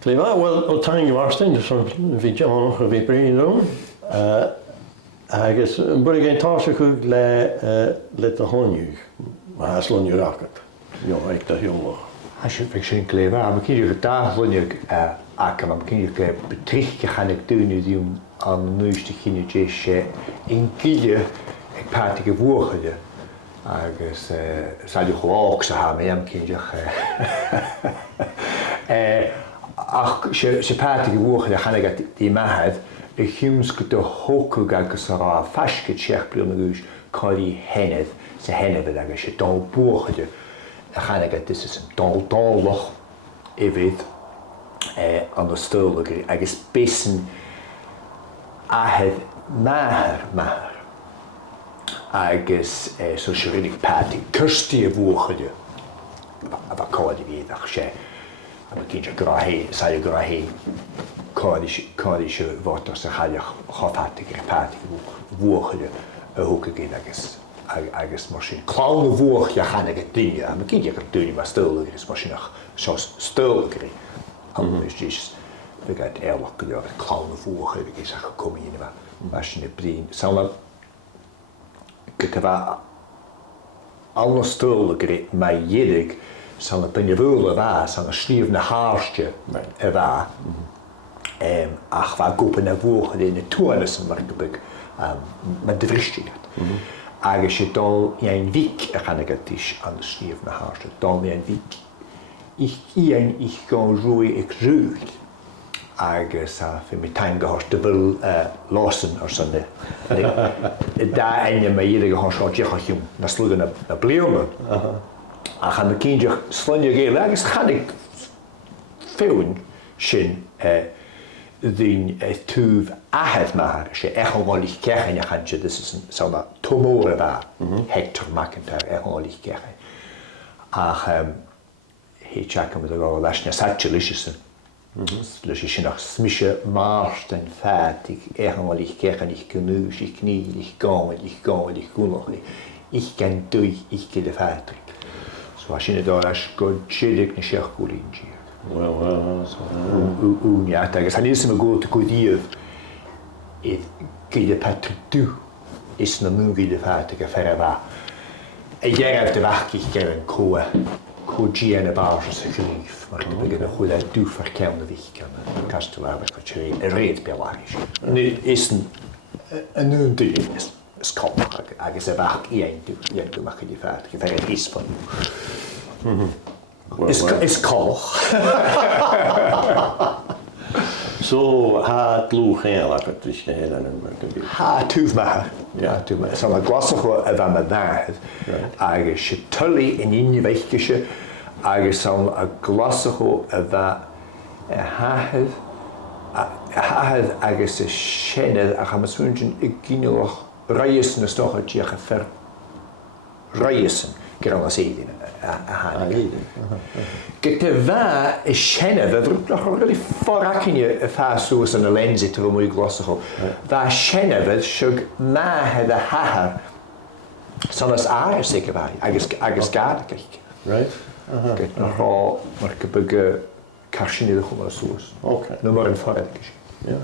Cléfa, wel, o tan i warstein, so fi John o fi brin nhw. Agus yn bwyd gen tas o chwg le dy honiwg. Mae has loniwg agad. Jo, eich da hiwmwch. Als je fiction Cléfa, maar kun je daar wanneer maar kun je betrich gaan ik doen die aan nieuwste kinetjes in kiele ik paartige woorden. Agus zal je gewoon ook zo hebben, ja, kun je ach se paartige woorden gaan ik die maat. Ik hiemsk de hoek agus ra faske tjechblummegus kali hennet se hennet agus je dal woorden. Gaan ik dit is een dalloch even aan de stoel agus bessen ahed maar agus so schwierig party kurstie woorde aber kodi wieder sche aber kindje grahe sai grahe kodische woord se halle hofatige party woorde ook gehen agus machine clown woord ja gaan ik dingen maar kindje kan doen maar stoel is machine zo stoel kri is we gaat eerlijk ja clown woord ik is gekomen in maar machine brein zal Kekava alle stullen mij jedig zal het in je willen waar zal een schlief naar haarstje waar ach waar kopen naar voren in de toernissen maar ik met de vriendje als je dan een week gaan ik het is aan de schlief naar haarstje dan een week ik kan roeien ik ruikt agus fi mi time gehorst de wil lossen or sonde. Da enne me iedere gehorst jechachjum na slugen na bliome. A gaan de kindje slunje geel agus gaan ik feun sin din tuv ahed maar se echolig kerchen ja gaan je dus is een zo'n tumore waar Hector McIntyre echolig kerchen. Ach he checken met de go lasne satchelische. Dus je nog smische maarsten fertig, eenmaal ik krijg ik genoeg, ik knie, ik kom, ik kom nog niet. Ik kan door, ik kan de fertig. Zoals je daar als goed chillig niet zeg goed in je. Wel, ja, dat is niet zo goed te kodief. Ik kan de fertig doen, is nog nu de fertig verder waar. En jij hebt de wacht ik kan een koe. Koji en de basis gelief, maar ik begin goed uit toe verkeerde wichten. Kastelaar met wat je reed pelagisch. Nu is een nieuw ding is koud. Ik zeg wacht één doe mag je die vaart. Je verder is van. Is koud. Zo had loeg heel erg het is geheel en een ha tuuf maar. Ja, tuuf maar. Zo'n glassig wat met daar. Als je tully in je wegje. Agus zo'n glassig wat hahed agus de schene. Ach maar zo'n ik ging nog reizen is toch het je gever reizen. Kan als eten. Kijk, de waar is schene. We doen nog een really voorraken je vaas zoals een lens zitten we mooi glassig. Waar schene we zo'n maar de haar. Zoals aar zeker bij. Agus gaat kijk. Right. Kijk, nogal, maar ik heb een kastje niet gewoon zoals. Oké. Nu maar een voorraad. Ja.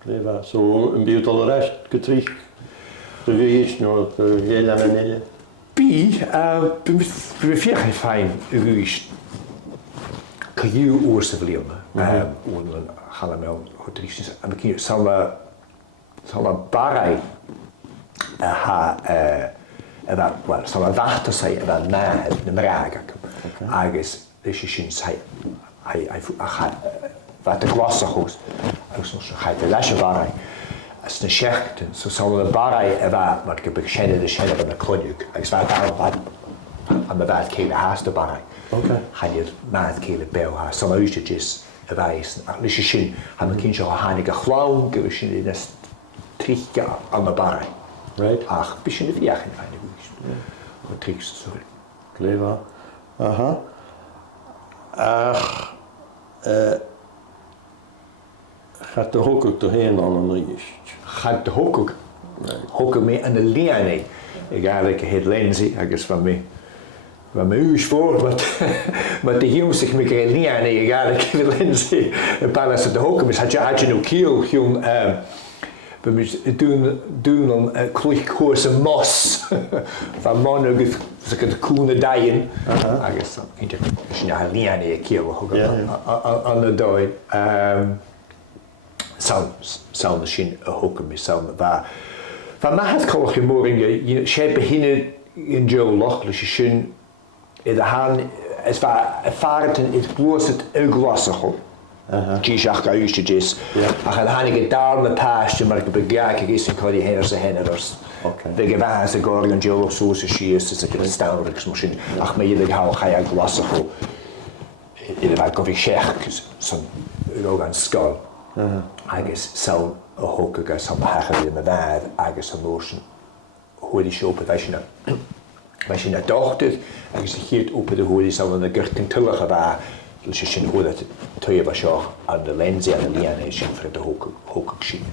Cléfa, zo een beetje al de rest getricht. De wees nog heel aan een hele. Ben veel geen fijn ruis. Kan je oorste verliezen? Gaan we wel goed triest. En ik zal een barrij zal een wachter zijn en na de meraga. Agus is je zin hij wat de glassen goed. Als ons gaat de lesje barrij. Als een schechten, zo zal een barrij maar ik heb geschenen de schenen van de klonjuk. Ik zwaar daar aan de waard kele haast de barrij. Ga je maat kele bel haast. Zal uitjes wijzen. Als je zin, heb ik kindje al hanige glauw, dus je in het trichtje aan de barrij. Right. Ach, bisschen de viagen eigenlijk. Wat trickst sorry. Cléfa. Aha. Ach. Gaat de hok ook doorheen aan een riest? Gaat de hok ook? Hok mee aan de liane. Ik eigenlijk het lenzie, ik is van mij. Maar mijn huis voor, met de jongens zich met een liaan en je gaat ik wil inzien. Een paar mensen te hokken, dus had je nog kiel, gewoon, we moesten doen een klichtkoerse mos van mannen ze kunnen koene dijen. Ik is je een liaan en je kiel aan de dag. Zou misschien hokken met zou waar. Van mij het kan je morgen je schepen hinnen in Joe Loch, dus je schön in de haan, het was ervaren het bloos het uglassig. Die zag ik juist is. Ik had hanige daar met paasje, maar ik begrijp ik is ik had die hersen henners. De gewaarse gorgon Joe zo ze schiest, dus ik heb stanriks misschien. Ach maar je hou ga je glassig. In de wijk of ik zeg, zo'n rogan skull. Ik is zo hoog ik als hagen in mijn waar, ik is een motion. Hoe die show op als je naar dochter, en je ziet hier op de hoe die zo een gurting tullige waar, dus je ziet hoe dat twee was aan de lens en de liane is voor de hoog zien.